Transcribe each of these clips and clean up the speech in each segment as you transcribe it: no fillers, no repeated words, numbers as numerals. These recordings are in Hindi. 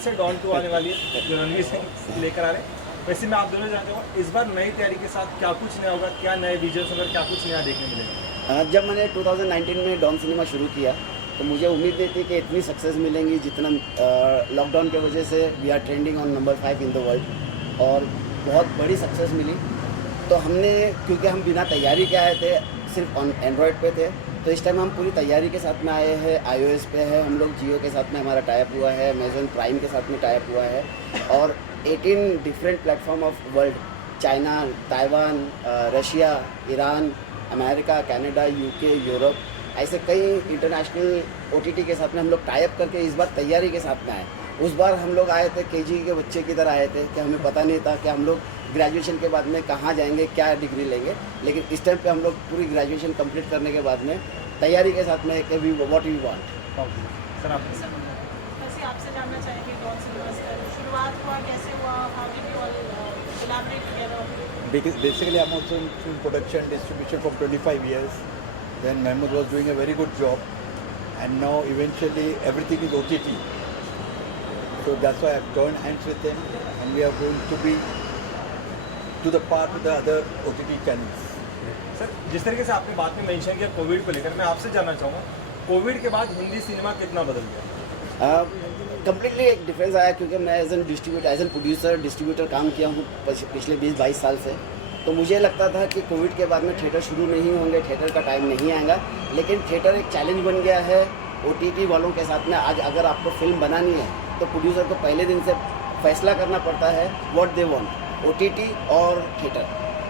से डॉन 2 आने वाली है जो रणवीर सिंह लेकर आ रहे हैं। वैसे मैं आप दोनों जानते हो इस बार नई तैयारी के साथ क्या कुछ नया होगा, क्या नए विजन्स होगा, क्या कुछ नया देखने मिलेगा? जब मैंने 2019 में डॉन सिनेमा शुरू किया तो मुझे उम्मीद नहीं थी कि इतनी सक्सेस मिलेंगी जितना लॉकडाउन की वजह से we are trending on number 5 in the world और बहुत बड़ी सक्सेस मिली। तो हमने, क्योंकि हम बिना तैयारी के आए थे, सिर्फ ऑन एंड्रॉयड पे थे, तो इस टाइम हम पूरी तैयारी के साथ में आए हैं। iOS पे है, हम लोग जियो के साथ में हमारा टाइप हुआ है, अमेजन प्राइम के साथ में टाइप हुआ है और 18 different platform of world, China, Taiwan, Russia, Iran, America, Canada, UK, Europe, ऐसे कई इंटरनेशनल OTT के साथ में हम लोग टाइप करके इस बार तैयारी के साथ में आए। उस बार हम लोग आए थे KG के बच्चे की तरह आए थे कि हमें पता नहीं था कि हम लोग ग्रेजुएशन के बाद में कहाँ जाएंगे, क्या डिग्री लेंगे, लेकिन इस टाइम पे हम लोग पूरी ग्रेजुएशन कंप्लीट करने के बाद में तैयारी के साथ में कि we what we want. Sir आप वैसे आपसे जानना चाहेंगे डॉन सिनेमास का शुरुआत हुआ, कैसे हुआ, how did you all collaborate together? Because basically I'm also in film production distribution for 25 years. Then Mahmood was doing a very good job, and now eventually everything is OTT. So that's why I've joined hands with him, and we are going to be to the part with the other OTT channels. Sir जिस तरीके से आपने बात में मेंशन किया कोविड को लेकर, मैं आपसे जानना चाहूँगा कोविड के बाद हिंदी सिनेमा कितना बदल गया? कम्प्लीटली एक डिफरेंस आया, क्योंकि मैं as an distributor, as an producer, distributor काम किया हूँ पिछले 20-22 साल से। तो मुझे लगता था कि कोविड के बाद में थिएटर शुरू नहीं होंगे, थिएटर का टाइम नहीं आएगा, लेकिन थिएटर एक चैलेंज बन गया है OTT वालों के साथ में। आज अगर आपको फिल्म बनानी है तो प्रोड्यूसर को पहले दिन से फैसला करना पड़ता है व्हाट दे वांट, OTT और थिएटर,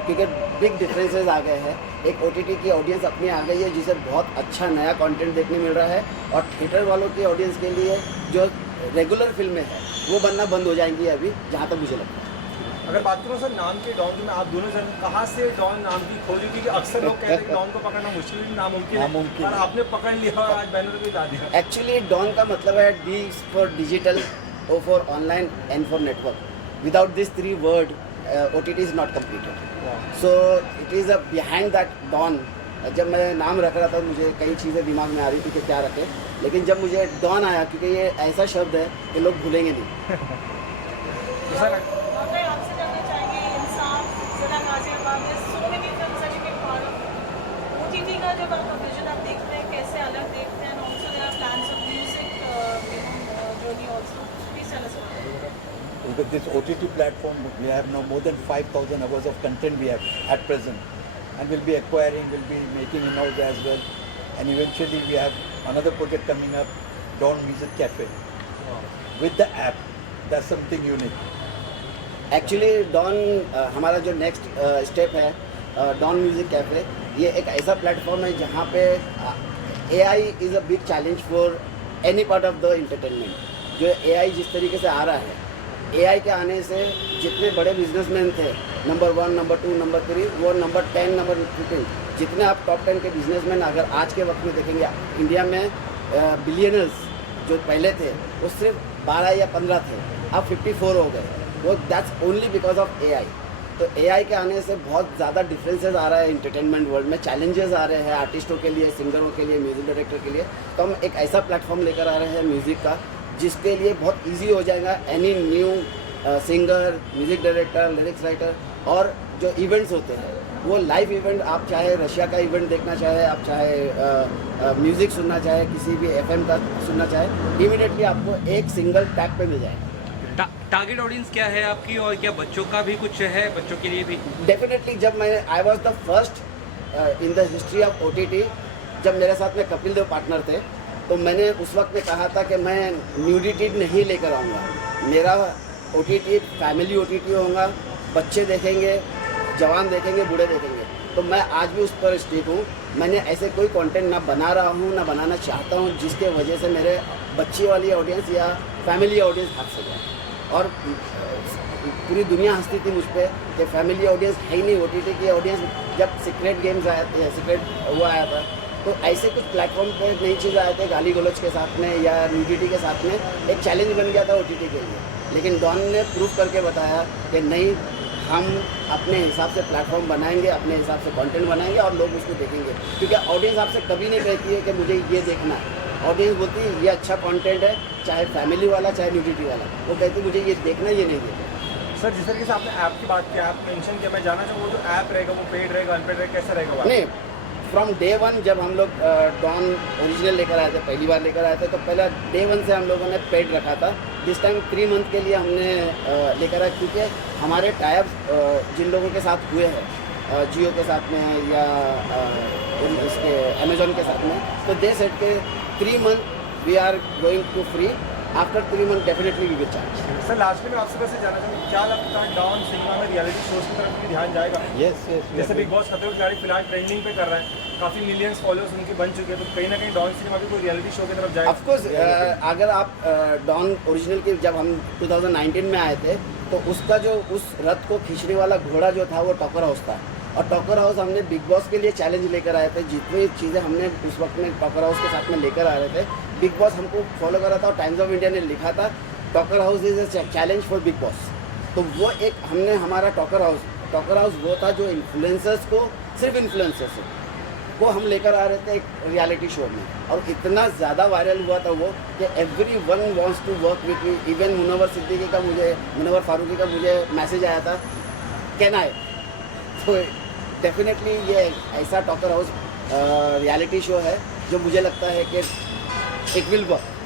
क्योंकि बिग डिफरेंसेस आ गए हैं। एक OTT की ऑडियंस अपनी आ गई है जिसे बहुत अच्छा नया कंटेंट देखने मिल रहा है, और थिएटर वालों की ऑडियंस के लिए जो रेगुलर फिल्में हैं वो बनना बंद हो जाएंगी अभी, जहाँ तक मुझे लगता है। अगर बात करूँ सर नाम के डॉन, में आप दोनों जन कहाँ से डॉन नाम की खोजी? क्योंकि अक्सर लोग कहते हैं कि डॉन को पकड़ना मुश्किल, नामुमकिन है, और आपने पकड़ लिया और आज बैनर भी ला दिया। एक्चुअली डॉन का मतलब है D for digital, O for online, N for network. Without this 3 word OTT is not completed. So it is a behind that Don. जब मैं नाम रख रहा था मुझे कई चीज़ें दिमाग में आ रही थी कि क्या रखें, लेकिन जब मुझे डॉन आया, क्योंकि ये ऐसा शब्द है कि लोग भूलेंगे नहीं। तो सर आपसे जानना चाहेंगे इंसाफ, जिला गाजियाबाद में so many films are being part of OTT का जब आपका विजन आप देखते हैं, कैसे अलग देखते हैं, और also there are plans of music journey also, please tell us about it. With this OTT platform, we have now more than 5,000 hours of content we have at present, and we'll be acquiring, we'll be making in-house as well, and eventually we have another project coming up, Dawn Music Cafe, with the app. That's something unique. Actually Don हमारा जो नेक्स्ट स्टेप है, डॉन म्यूज़िक कैफ़े, ये एक ऐसा प्लेटफॉर्म है जहाँ पे AI is a big challenge for any part of the entertainment. जो AI जिस तरीके से आ रहा है, AI के आने से जितने बड़े बिजनेसमैन थे, नंबर 1, नंबर 2, नंबर 3, वो नंबर 10, नंबर 15, जितने आप टॉप 10 के बिजनेसमैन अगर आज के वक्त में देखेंगे इंडिया में, बिलियनर्स जो पहले थे वो सिर्फ 12 या 15 थे, अब 54 हो गए। वो that's only because of AI। तो AI के आने से बहुत ज़्यादा डिफरेंसेस आ रहा है एंटरटेनमेंट वर्ल्ड में, चैलेंजेस आ रहे हैं आर्टिस्टों के लिए, सिंगरों के लिए, म्यूज़िक डायरेक्टर के लिए। तो हम एक ऐसा प्लेटफॉर्म लेकर आ रहे हैं म्यूज़िक का, जिसके लिए बहुत ईजी हो जाएगा any new singer, music director, lyrics writer, और जो इवेंट्स होते हैं वो लाइव इवेंट, आप चाहे रशिया का इवेंट देखना चाहे, आप चाहे म्यूज़िक सुनना चाहे, किसी भी FM का सुनना चाहे, इमीडिएटली आपको एक सिंगल टैग पे मिल जाएगा। टारगेट ऑडियंस क्या है आपकी, और क्या बच्चों का भी कुछ है, बच्चों के लिए भी? डेफिनेटली जब मैं I was the first in the history of OTT, जब मेरे साथ में कपिल देव पार्टनर थे, तो मैंने उस वक्त में कहा था कि मैं न्यूडिटी नहीं लेकर आऊँगा। मेरा OTT फैमिली OTT होगा, बच्चे देखेंगे, जवान देखेंगे, बूढ़े देखेंगे। तो मैं आज भी उस पर स्टिक हूँ। मैंने ऐसे कोई कंटेंट ना बना रहा हूँ, ना बनाना चाहता हूँ जिसके वजह से मेरे बच्चे वाली ऑडियंस या फैमिली ऑडियंस हट से जाए। और पूरी दुनिया हंसती थी मुझ पर कि फैमिली ऑडियंस है ही नहीं, OTT की ऑडियंस। जब सीक्रेट गेम्स आए थे, सीक्रेट वो आया था, तो ऐसे कुछ प्लेटफॉर्म पे नई चीज़ आए थे, गाली गलौज के साथ में या न्यूडिटी के साथ में, एक चैलेंज बन गया था OTT के लिए। लेकिन डॉन ने प्रूव करके बताया कि नहीं, हम अपने हिसाब से प्लेटफॉर्म बनाएंगे, अपने हिसाब से कंटेंट बनाएंगे और लोग उसको देखेंगे, क्योंकि ऑडियंस आपसे कभी नहीं कहती है कि मुझे ये देखना है। ऑडियंस बोलती है ये अच्छा कंटेंट है, चाहे फैमिली वाला चाहे न्यूडिटी वाला, वो कहती मुझे ये देखना ये नहीं देखना। सर जिस तरीके से आपने ऐप की बात की, ऐप मेंशन किया, मैं जानना चाहूँ वो जो ऐप रहेगा वो पेड रहेगा अनपेड रहेगा, कैसा रहेगा वो? नहीं, फ्रॉम डे वन जब हम लोग डॉन ओरिजिनल लेकर आए थे, पहली बार लेकर आए थे, तो पहले डे वन से हम लोगों ने पेड रखा था। दिस टाइम 3 मंथ के लिए हमने लेकर आए, क्योंकि हमारे टाइप जिन लोगों के साथ हुए हैं, जियो के साथ में या इसके अमेजोन के साथ में, तो दे सेट के 3 month we are going to free, after 3 month definitely we will charge. Sir last में आपसे बस जानना चाहूँगा, क्या लगता है डॉन सिनेमा में रियलिटी शोज की तरफ भी ध्यान जाएगा? Yes, yes. जैसे बिग बॉस खतरों के खिलाड़ी फिलहाल ट्रेंडिंग पे कर रहा है, काफ़ी मिलियंस फॉलोअर्स उनके बन चुके हैं, तो कहीं ना कहीं डॉन सिनेमा भी कोई रियलिटी शो की तरफ जाएगा? ऑफकोर्स अगर आप डॉन ओरिजिनल की जब हम 2019 में आए थे, तो उसका जो उस रथ को खींचने वाला घोड़ा जो था वो टॉकर हाउस था, और टॉकर हाउस हमने बिग बॉस के लिए चैलेंज लेकर आए थे। जितनी चीज़ें हमने उस वक्त में टॉकर हाउस के साथ में लेकर आ रहे थे, बिग बॉस हमको फॉलो कर रहा था, और टाइम्स ऑफ इंडिया ने लिखा था talker house is a challenge for big boss. तो वो एक हमने हमारा टॉकर हाउस वो था जो इन्फ्लुएंसर्स को, सिर्फ इन्फ्लुएंसर्स को हम लेकर आ रहे थे एक रियलिटी शो में, और इतना ज़्यादा वायरल हुआ था वो कि everyone wants to work with me. Even Munawar Faruqui का मुझे मैसेज आया था, कैन आई? तो डेफिनेटली ये ऐसा टॉकर हाउस रियलिटी शो है जो मुझे लगता है कि इट विल वर्क।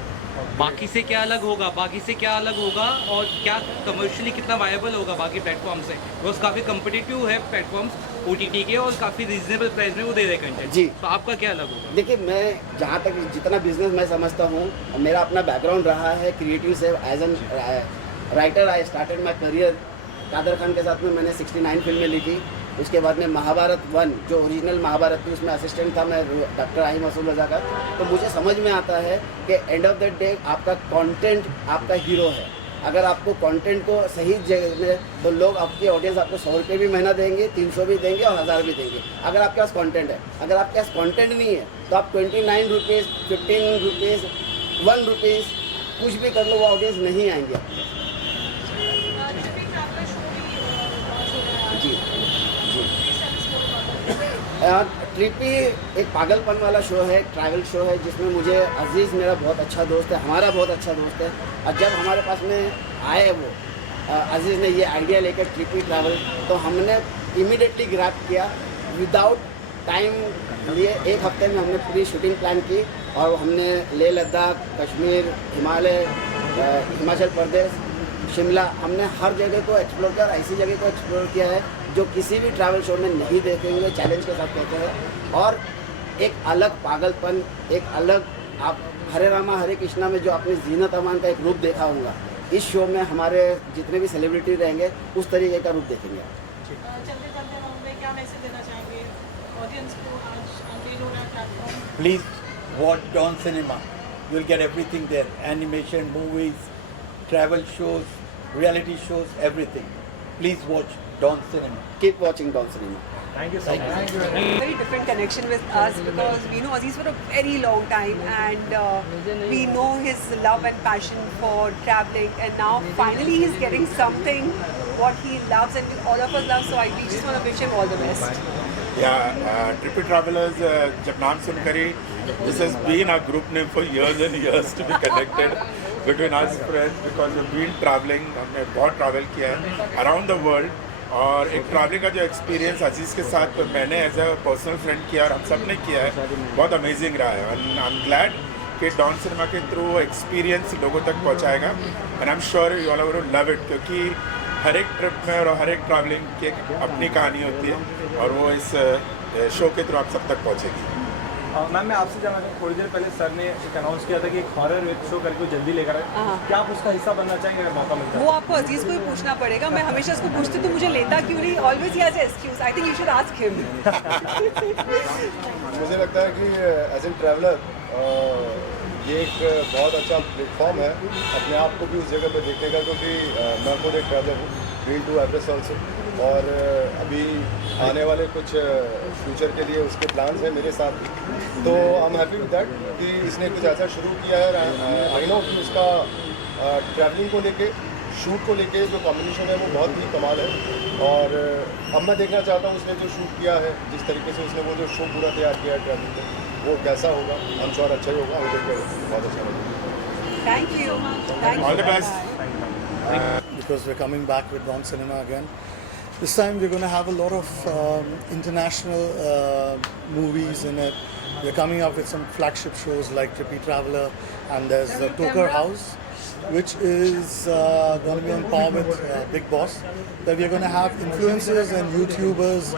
बाकी से क्या अलग होगा, और क्या कमर्शियली कितना वायबल होगा बाकी प्लेटफॉर्म से? बिकॉज काफ़ी कम्पिटिटिव है प्लेटफॉर्म्स OTT के, और काफ़ी रीजनेबल प्राइस में वो दे रहे कंटेंट जी। तो आपका क्या अलग होगा? देखिए, मैं जहाँ तक जितना बिजनेस मैं समझता हूँ, मेरा अपना बैकग्राउंड रहा है क्रिएटिव से। As an writer I started my career Kader Khan के साथ में, मैंने 69 फिल्में लिखी। उसके बाद में महाभारत 1 जो ओरिजिनल महाभारत थी, उसमें असिस्टेंट था मैं डॉक्टर आहिम असूल रजा का। तो मुझे समझ में आता है कि एंड ऑफ द डे आपका कंटेंट आपका हीरो है। अगर आपको कंटेंट को सही जगह में, तो लोग, आपकी ऑडियंस आपको 100 रुपये भी महीना देंगे, 300 भी देंगे और 1000 भी देंगे, अगर आपके पास कंटेंट है। अगर आपके पास कंटेंट नहीं है तो आप 29 रुपीज़, 15 रुपीज़, 1 रुपीज़ कुछ भी कर लो, वो ऑडियंस नहीं आएंगे आपके पास। जी ट्रिपी एक पागलपन वाला शो है, ट्रैवल शो है, जिसमें मुझे अजीज़ मेरा बहुत अच्छा दोस्त है, हमारा बहुत अच्छा दोस्त है। और जब हमारे पास में आए वो अजीज़ ने ये आइडिया लेकर ट्रिपी ट्रैवल, तो हमने इमीडिएटली ग्रैब किया, विदाउट टाइम लिए 1 हफ्ते में हमने पूरी शूटिंग प्लान की, और हमने लेह लद्दाख, कश्मीर, हिमाचल प्रदेश, शिमला, हमने हर जगह को एक्सप्लोर किया, और ऐसी जगह को एक्सप्लोर किया है जो किसी भी ट्रैवल शो में नहीं देखेंगे, चैलेंज के साथ कहते हैं। और एक अलग पागलपन, एक अलग, आप हरे रामा हरे कृष्णा में जो आपने जीनत अमान का एक रूप देखा होगा, इस शो में हमारे जितने भी सेलिब्रिटी रहेंगे उस तरीके का रूप देखेंगे आप। चलते चलते राउंड में क्या मैसेज देना चाहेंगे ऑडियंस को? आज अनवील हो रहा है platform, Please watch Dawn Cinema. You'll get everything there. Animation, movies, travel shows, reality shows, everything. Please watch Dawn Cinema. Keep watching Dawn Cinema. Thank you so much. Very different connection with us because we know Aziz for a very long time, and we know his love and passion for traveling, and now finally he's getting something what he loves and all of us love, so we just want to wish him all the best. Trippy Travelers, जब नाम सुनकर ही, this has been our group name for years and years to be connected between us friends, because we've been traveling, हमने बहुत travel किया है around the world, और एक ट्रैवलिंग का जो एक्सपीरियंस अजीज़ के साथ मैंने एज अ पर्सनल फ्रेंड किया और हम सब ने किया है, बहुत अमेजिंग रहा है। एंड आई एम ग्लैड कि डॉन सिनेमा के थ्रू एक्सपीरियंस लोगों तक पहुंचाएगा, and I am sure you all are will love it, क्योंकि हर एक ट्रिप में और हर एक ट्रैवलिंग की एक अपनी कहानी होती है, और वो इस शो के थ्रू आप सब तक पहुँचेगी। मैम मैं आपसे जानना चाहूँ, थोड़ी देर पहले सर ने एक अनाउंस किया था कि एक हॉरर वेब शो करके जल्दी लेकर आए, क्या आप उसका हिस्सा बनना चाहेंगे अगर मौका मिलता है? वो आपको अजीज को ही पूछना पड़ेगा। मैं हमेशा उसको पूछती तो मुझे लेता क्यों नहीं, always he has excuse. I think you should ask him. मुझे लगता है कि एज एन ट्रैवलर ये एक बहुत अच्छा प्लेटफॉर्म है अपने आप को भी उस जगह पर देखने का, क्योंकि मैं खुद एक ट्रैवलर हूँ, बीन टू एवरेस्ट ऑल्सो, और अभी आने वाले कुछ फ्यूचर के लिए उसके प्लान्स हैं मेरे साथ, तो I am happy with that कि इसने कुछ ऐसा शुरू किया है। आई नो कि उसका ट्रैवलिंग को लेके शूट को लेके जो कॉम्बिनेशन है वो बहुत ही कमाल है। और अब मैं देखना चाहता हूँ उसने जो शूट किया है, जिस तरीके से उसने वो जो शो पूरा तैयार किया है ट्रैवलिंग में, वो कैसा होगा। हम श्योर अच्छा ही होगा, हमें देख कर बहुत अच्छा लगेगा। Thank you. Thank All the you. best. Because we're coming back with Dawn Cinema again. This time we're going to have a lot of international movies in it. We're coming up with some flagship shows like Trippy Traveler, and there's the Toker House, which is going to be on par with Big Boss. Where we're going to have influencers and YouTubers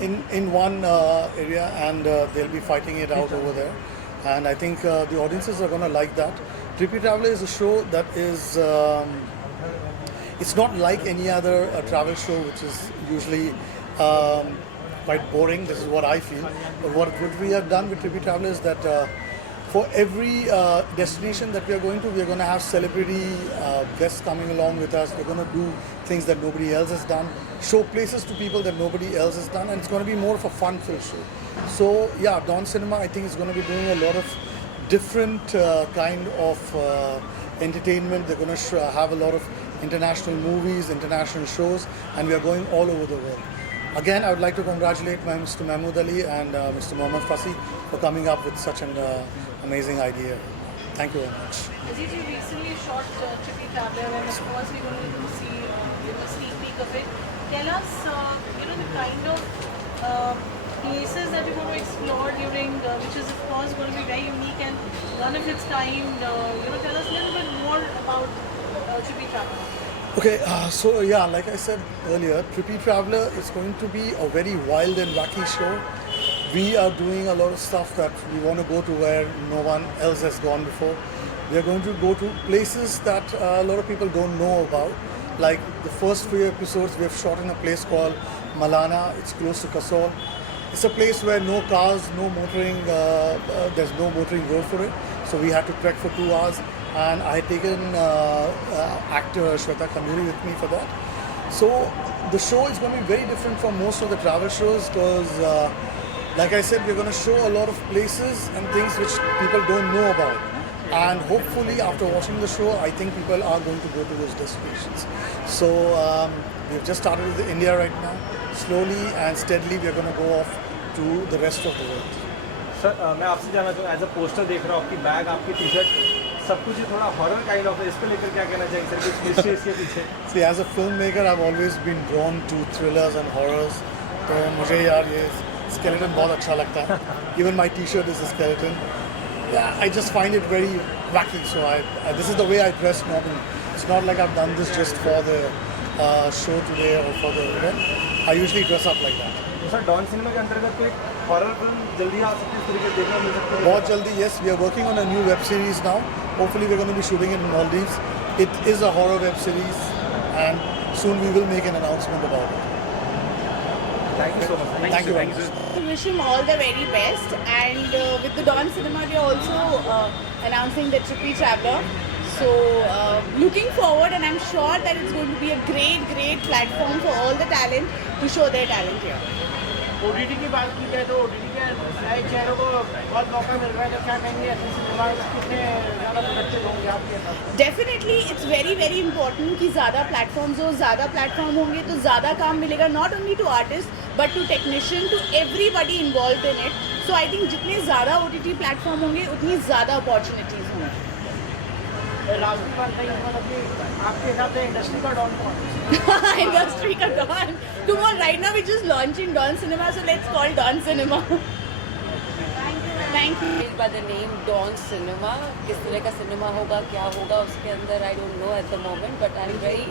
in one area, and they'll be fighting it out over there. And I think the audiences are going to like that. Trippy Traveler is a show that is, it's not like any other travel show, which is usually quite boring. This is what I feel. But what we have done with Trippy Traveler is that for every destination that we are going to, we are going to have celebrity guests coming along with us. We're going to do things that nobody else has done, show places to people that nobody else has done, and it's going to be more of a fun-filled show. So yeah, Dawn Cinema I think is going to be doing a lot of different kind of entertainment. They're going to have a lot of international movies, international shows, and we are going all over the world. Again, I would like to congratulate Mr. Mahmood Ali and Mr. Mohammad Fasi for coming up with such an amazing idea. Thank you very much. Aziz, you recently shot Trippy Traveler, and of course we're going to see a sneak peek of it. Tell us, the kind of places that you're going to explore during, which is of course going to be very unique and one of its kind. Tell us a little bit more about Trippy Traveler. Okay, so yeah, like I said earlier, Trippy Traveler is going to be a very wild and wacky show. We are doing a lot of stuff that we want to go to where no one else has gone before. We are going to go to places that a lot of people don't know about. Like the first few episodes we have shot in a place called Malana. It's close to Kasol. It's a place where no cars, no motoring, there's no motoring road for it. So we had to trek for 2 hours, and I had taken actor Shweta Kanduri with me for that. So the show is going to be very different from most of the travel shows because, like I said, we're going to show a lot of places and things which people don't know about. And hopefully after watching the show, I think people are going to go to those destinations. So we've just started with India right now. Slowly and steadily we're going to go off to the rest of the world. Sir मैं आपसे जानना चाहूँ, एज अ पोस्टर देख रहा हूँ, आपकी बैग, आपकी टी शर्ट, सब कुछ थोड़ा हॉरर काइंड ऑफ है, इस पे लेकर क्या कहना चाहिए सर, कुछ मिस्ट्री इसके पीछे? See, as a filmmaker, I've always been drawn to thrillers and horrors. तो मुझे यार ये skeleton बहुत अच्छा लगता है. Even my T-shirt is a skeleton. Yeah, I just find it very wacky. So this is the way I dress normally. It's not like I've done this just for the show today or for the event. I usually dress up like that. तो सर डॉन सिनेमा के अंतर्गत कोई हॉरर फिल्म जल्दी आ सकती है, इस तरीके से देखना मिल सकती है? बहुत जल्दी, yes. We are working on a new web series now. Hopefully we're going to be shooting it in Maldives. It is a horror web series, and soon we will make an announcement about it. Thank you so much. Thank you very much. To wish him all the very best, and with the Dawn Cinema we are also announcing the Trippy Traveler. So looking forward, and I'm sure that it's going to be a great platform for all the talent to show their talent here. OTT की बात की जाए तो OTT के नए चेहरों को बहुत मौका मिल रहा है, तो क्या कहेंगे ऐसे सिनेमा कितने ज़्यादा प्रोडक्टिव होंगे आपके हिसाब से? Definitely it's very important कि ज़्यादा प्लेटफॉर्म्स हो, ज़्यादा प्लेटफॉर्म होंगे तो ज़्यादा काम मिलेगा, not only to artists but to technician, to everybody involved in it. So I think जितने ज़्यादा OTT प्लेटफॉर्म होंगे उतनी ज़्यादा opportunities होंगी. लास्ट बात नहीं मतलब कि आपके हिसाब से इंडस्ट्री का डॉन कौन है? Industry का Dawn. Come on, right now we're just launching Dawn Cinema, so let's call Dawn Cinema. Thank you. By the name Dawn Cinema, किस तरह का सिनेमा होगा, क्या होगा उसके अंदर, I don't know at the moment, but I'm very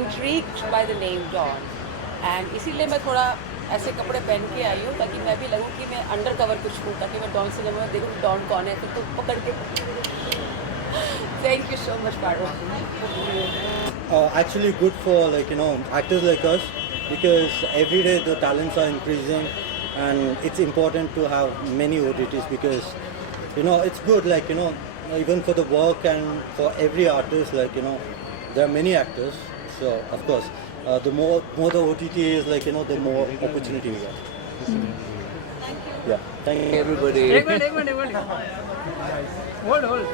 intrigued by the name Dawn. And इसीलिए मैं थोड़ा ऐसे कपड़े पहन के आई हूँ ताकि मैं भी लगूँ कि मैं अंडर कवर कुछ हूँ, ताकि मैं डॉन सिनेमा में देखूँ डॉन कौन है, तो पकड़ के. Thank you so much, Parva. Actually good for actors like us, because every day the talents are increasing and it's important to have many OTTs because it's good even for the work and for every artist there are many actors, so of course the more the OTT is the more opportunity we get. Yeah, thank you everybody. एक minute hold.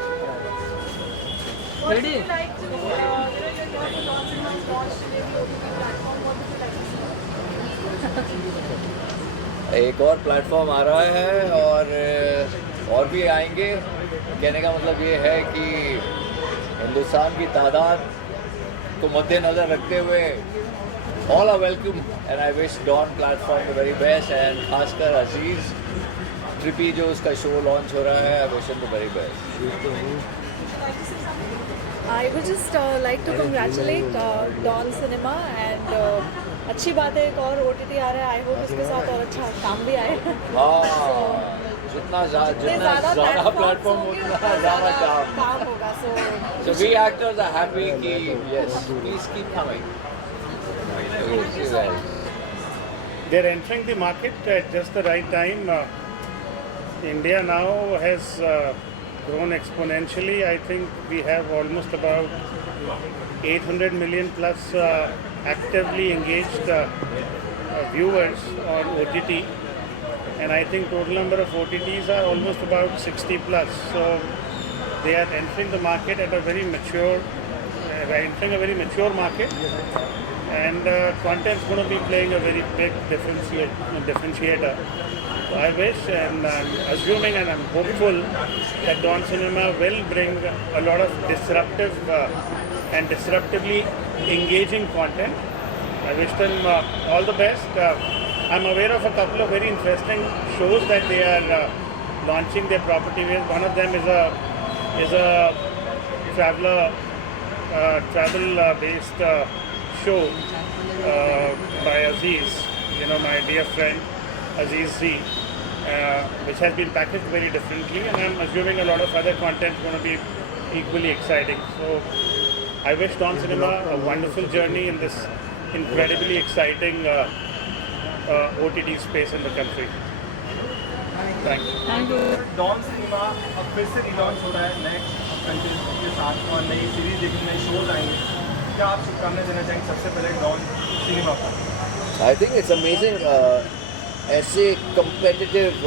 What would you like to, you're going to Dawn Cinemas launch maybe OTT platform, what would you like to see? एक और प्लेटफॉर्म आ रहा है और भी आएंगे। कहने का मतलब ये है कि हिंदुस्तान की तादाद को मद्देनज़र रखते हुए all are welcome and I wish Don platform the very best and खासकर अजीज़ ट्रिपी जो उसका शो लॉन्च हो रहा है, I wish him the very best. I would just like to congratulate Dawn Cinema and अच्छी बात है एक और OTT आ रहा है। आई होप इसके साथ और अच्छा काम भी आए। जितना ज़्यादा प्लेटफॉर्म उतना ज़्यादा काम होगा। So we actors are happy कि yes, please keep coming. They're entering the market at just the right time. India now has grown exponentially. I think we have almost about 800 million plus actively engaged viewers on OTT, and I think total number of OTTs are almost about 60 plus. So they are entering the market at a very mature, market, and content is going to be playing a very big differentiator. So I wish and I'm assuming and I'm hopeful that Dawn Cinema will bring a lot of disruptive and disruptively engaging content. I wish them all the best. I'm aware of a couple of very interesting shows that they are launching their property with. One of them is a travel based show by Aziz, my dear friend Aziz Z, which has been packaged very differently, and I'm assuming a lot of other content is going to be equally exciting. So I wish Dawn Cinema a wonderful journey in this incredibly exciting OTT space in the country. Thank you. Don cinema अब फिर से रिलॉन्च हो रहा है नए कंटेंट के साथ और नई सीरीज देखने नए शोज आएंगे। क्या आप शुभकामनाएं देना चाहेंगे सबसे पहले डॉन सिनेमा को? I think it's amazing. ऐसे competitive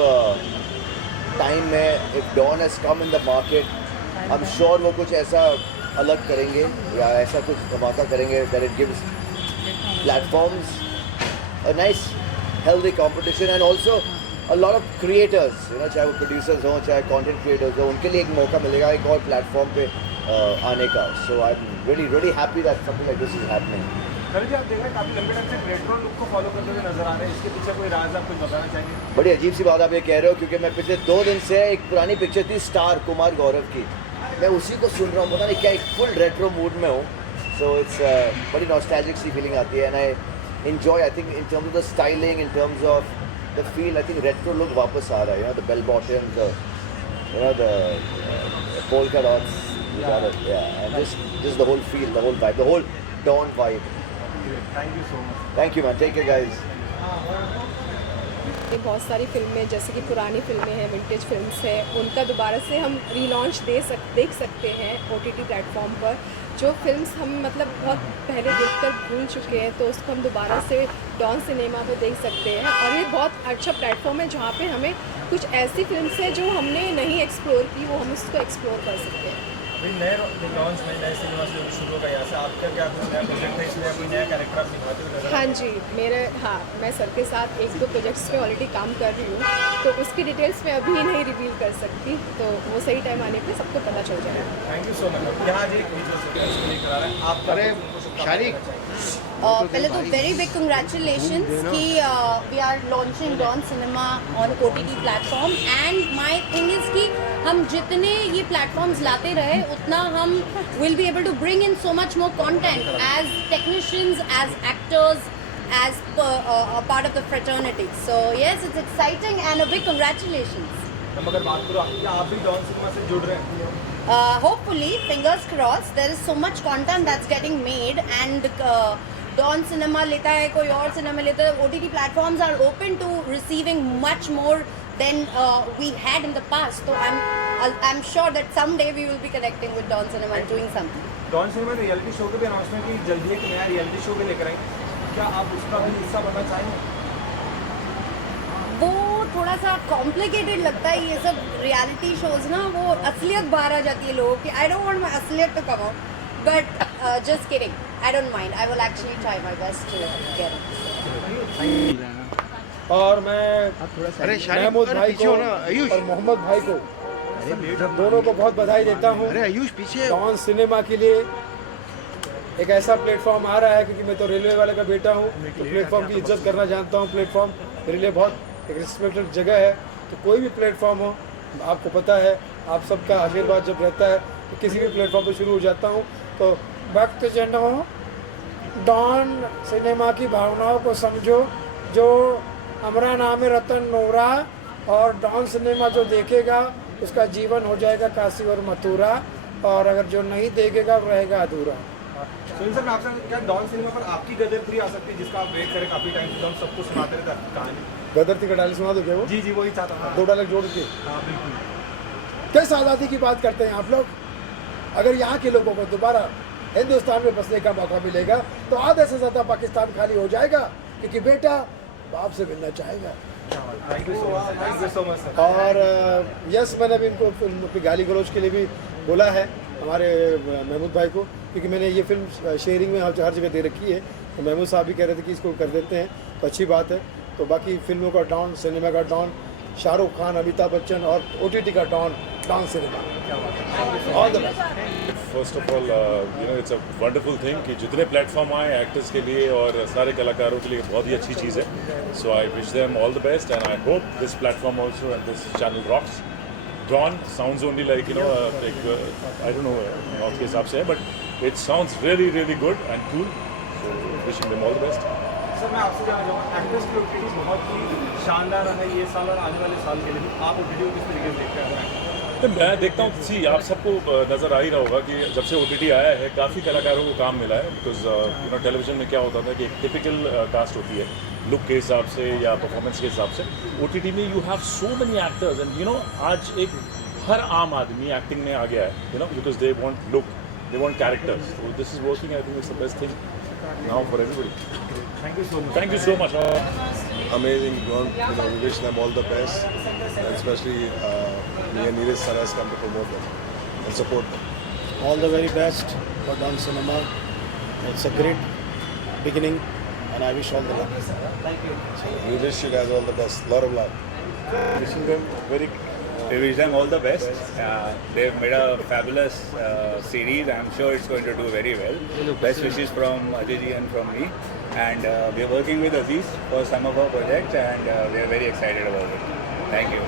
time में if Dawn has come in the market, I'm sure वो कुछ ऐसा अलग करेंगे या ऐसा कुछ धमाका करेंगे that it gives platforms a nice healthy competition and also a lot of creators, चाहे वो producers हों चाहे content creators हों, उनके लिए एक मौका मिलेगा एक और platform पे आने का. So I'm really happy that something like this is happening. कल जी आप देख रहे हैं काफ़ी लंबे टाइम से रेट्रो लुक को फॉलो करते हुए नजर आ रहे हैं, इसके पीछे कोई राज आप कुछ बताना चाहेंगे? बड़ी अजीब सी बात आप ये कह रहे हो क्योंकि मैं पिछले 2 दिन से एक पुरानी पिक्चर थी स्टार कुमार गौरव की, मैं उसी को सुन रहा हूँ, पता नहीं क्या एक फुल रेट्रो मूड में हूँ. सो इट्स बड़ी नॉस्टैल्जिक सी फीलिंग आती है and I enjoy. I think in terms of the styling, in terms of the feel, I think retro look वापस आ रहा है. The bell bottoms, the polka dots, and just the whole feel, the whole vibe, the whole Dawn vibe. Thank you so much. Thank you man, take care guys. बहुत सारी फिल्में जैसे कि पुरानी फिल्में हैं, विंटेज फिल्म्स है, उनका दोबारा से हम रीलॉन्च देख सकते हैं OTT प्लेटफॉर्म पर. जो फिल्म्स हम मतलब बहुत पहले देखकर भूल चुके हैं तो उसको हम दोबारा से डॉन सिनेमा पर देख सकते हैं. और ये बहुत अच्छा प्लेटफॉर्म है जहाँ पे हमें कुछ ऐसी फिल्म्स है जो हमने नहीं एक्सप्लोर की, वो हम उसको एक्सप्लोर कर सकते हैं. नए लॉन्च में नए सिनेमा से शुरू होगा यहाँ से, आपका क्या कुछ नया प्रोजेक्ट है इसमें, कोई नया कैरेक्टर आप निभाते हुए? हाँ जी, मैं सर के साथ 1-2 प्रोजेक्ट्स पे ऑलरेडी काम कर रही हूँ, तो उसकी डिटेल्स मैं अभी नहीं रिवील कर सकती, तो वो सही टाइम आने पे सबको पता चल जाएगा. Thank you so much. यहाँ जी लेकर आ रहे हैं आप. अरे शारिक, पहले तो वेरी बिग कंग्रेचुलेशंस कि we are launching Don cinema on OTT platform. And my thing is कि हम जितने ये प्लेटफॉर्म्स लाते रहे उतना हम will be able to bring in so much more content as technicians, as actors, as a part of the fraternity. So yes, it's exciting and a big congratulations. अगर बात करो आप भी डॉन सिनेमा से जुड़ रहे हैं? Hopefully, fingers crossed. There is so much content that's getting made, and Dawn Cinema लेता है, कोई और सिनेमा लेता है. OTT platforms are open to receiving much more than we had in the past. So I'm sure that someday we will be connecting with Dawn Cinema and doing something. Don cinema reality show की भी अनाउंसमेंट की जल्दी एक नया रियलिटी शो भी लेकर आएंगे, क्या आप उसका भी हिस्सा बनना चाहेंगे? वो थोड़ा सा कॉम्प्लिकेटेड लगता है ये सब रियलिटी शोज ना, वो असलियत बाहर आ जाती है लोगों की. आई डोंट वांट माय असलियत to come out, but just kidding, I don't mind. I will actually try my best to get it. और मैं महमूद भाई को और मोहम्मद भाई को दोनों को बहुत बधाई देता हूँ. डॉन सिनेमा के लिए एक ऐसा प्लेटफॉर्म आ रहा है, क्योंकि मैं तो रेलवे वाले का बेटा हूँ, तो प्लेटफॉर्म की इज्जत करना जानता हूँ. प्लेटफॉर्म मेरे लिए बहुत एक रिस्पेक्टेड जगह है. तो कोई भी प्लेटफॉर्म हो, आपको पता है, आप सबका आशीर्वाद जब रहता है तो किसी भी प्लेटफॉर्म पर शुरू हो जाता हूँ. तो भक्तजनों, डॉन सिनेमा की भावनाओं को समझो. जो हमारा नाम है रतन नोरा, और डॉन सिनेमा जो देखेगा उसका जीवन हो जाएगा काशी और मथुरा, और अगर जो नहीं देखेगा वो रहेगा अधूरा. सुनील सर, मैं आपसे क्या डॉन सिनेमा पर आपकी गदर 3 आ सकती है, जिसका आप वेट करें काफी टाइम से, हम सबको सुनाते रहते हैं कहानी. गदर 3 का डायलॉग सुना दो क्या वो? जी जी, वही चाहता था. 2 डायलॉग जोड़ के. हाँ बिल्कुल. किस आज़ादी की बात करते हैं आप लोग? अगर यहाँ के लोगों को दोबारा हिंदुस्तान में बसने का मौका मिलेगा तो आधे से ज़्यादा पाकिस्तान खाली हो जाएगा, क्योंकि बेटा बाप से मिलना चाहेगा. Thank you so much sir. और यस, मैंने भी इनको अपनी गाली गलौज के लिए भी बोला है, हमारे महमूद भाई को, क्योंकि मैंने ये फिल्म शेयरिंग में हर जगह दे रखी है. तो महमूद साहब भी कह रहे थे कि इसको कर देते हैं, तो अच्छी बात है. तो बाकी फिल्मों का डॉन, सिनेमा का डॉन शाहरुख खान, अमिताभ बच्चन, और OTT का Don cinema. All the best. First of all it's a wonderful thing कि जितने प्लेटफॉर्म आए एक्टर्स के लिए और सारे कलाकारों के लिए बहुत ही अच्छी चीज़ है. So I wish them all the best and I hope this platform also and this channel rocks. Dawn sounds only like I don't know north के हिसाब से है, but it sounds really really good and cool. So wishing them all the best. Sir, मैं आपसे जानना चाहूँगा, एक्टर्स की OTT बहुत ही शानदार है ये साल और आने वाले साल के लिए. आप OTT को किस तरीके से देखते हैं? तो मैं देखता हूँ, सी आप सबको नज़र आ ही रहा होगा कि जब से OTT आया है काफ़ी कलाकारों को काम मिला है. बिकॉज टेलीविजन में क्या होता था कि एक टिपिकल कास्ट होती है लुक के हिसाब से या परफॉर्मेंस के हिसाब से. OTT में you have so many actors and आज एक हर आम आदमी एक्टिंग में आ गया है, because they want look, they want characters. So this is working. I think it's the best thing now for everybody. Thank you so much. Thank you so much. Amazing. We wish them all the best, and especially me and Neeraj sir has come to promote them and support them. All the very best for Dawn Cinema. It's a great beginning, and I wish all the luck. Thank you. We wish you guys all the best. Lot of love. Wishing them we wish them all the best. They've made a fabulous series. I'm sure it's going to do very well. Best wishes from Ajay ji and from me. And we're working with Aziz for some of our projects, and we're very excited about it. Thank you.